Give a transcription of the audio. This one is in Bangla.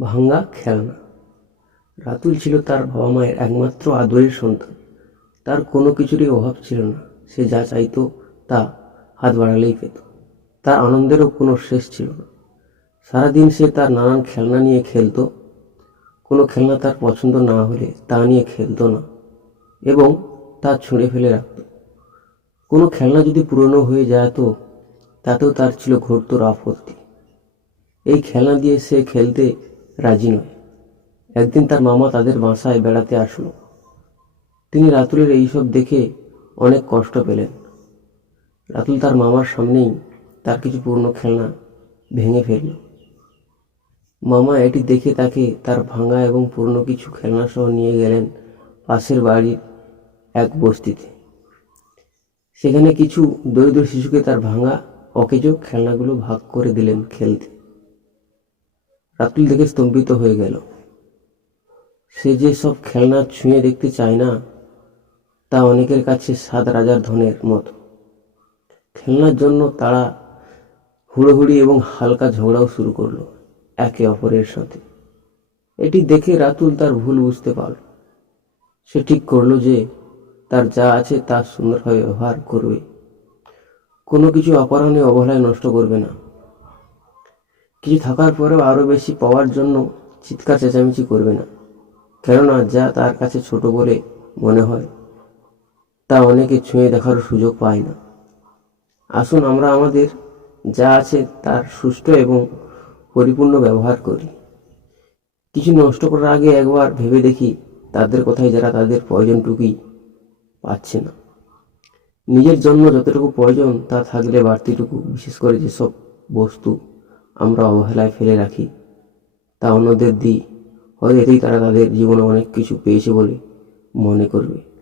ভাঙা খেলনা। রাতুল ছিল তার বাবা মায়ের একমাত্র আদরের সন্তান। তার কোনো কিছুরই অভাব ছিল না। সে যা চাইতো তা হাত বাড়ালেই পেত। তার আনন্দেরও কোনো শেষ ছিল না। সারাদিন সে তার নানান খেলনা নিয়ে খেলতো। কোনো খেলনা তার পছন্দ না হলে তা নিয়ে খেলতো না এবং তা ছুঁড়ে ফেলে রাখত। কোনো খেলনা যদি পুরনো হয়ে যেত তাতেও তার ছিল ঘোরতর আপত্তি। এই খেলনা দিয়ে সে খেলতে রাজি নয়। একদিন তার মামা তাদের বাসায় বেড়াতে আসলো। তিনি রাতুলের এইসব দেখে অনেক কষ্ট পেলেন। রাতুল তার মামার সামনেই তার কিছু পুরনো খেলনা ভেঙে ফেলল। মামা এটি দেখে তাকে তার ভাঙা এবং পুরনো কিছু খেলনা সহ নিয়ে গেলেন পাশের বাড়ির এক বস্তিতে। সেখানে কিছু দরিদ্র শিশুকে তার ভাঙা অকেজো খেলনাগুলো ভাগ করে দিলেন খেলতে। রাতুল দেখে স্তম্ভিত হয়ে গেল। সে যে সব খেলনা ছুঁয়ে দেখতে চায় না তা অনেকের কাছে সাত রাজার ধনের মতো। খেলনার জন্য তারা হুড়োহুড়ি এবং হালকা ঝগড়াও শুরু করলো একে অপরের সাথে। এটি দেখে রাতুল তার ভুল বুঝতে পারল। সে ঠিক করলো যে তার যা আছে তা সুন্দরভাবে ব্যবহার করবে। কোনো কিছু অপরাহ্নে অবহেলায় নষ্ট করবে না। কিছু থাকার পরেও আরো বেশি পাওয়ার জন্য চিৎকার চেঁচামেচি করবে না। কেননা যা তার কাছে ছোট বলে মনে হয় তা অনেকে ছুঁয়ে দেখার সুযোগ পায় না। আসুন আমরা আমাদের যা আছে তার সুষ্ঠু এবং পরিপূর্ণ ব্যবহার করি। কিছু নষ্ট করার আগে একবার ভেবে দেখি তাদের কথায় যারা তাদের প্রয়োজনটুকুই পাচ্ছে না। নিজের জন্য যতটুকু প্রয়োজন তা থাকলে বাড়তিটুকু, বিশেষ করে যেসব বস্তু আমরা অবহেলায় ফেলে রাখি, তা অন্যদের দিই। হয়তো এতেই তারা তাদের জীবনে অনেক কিছু পেয়েছে বলে মনে করবে।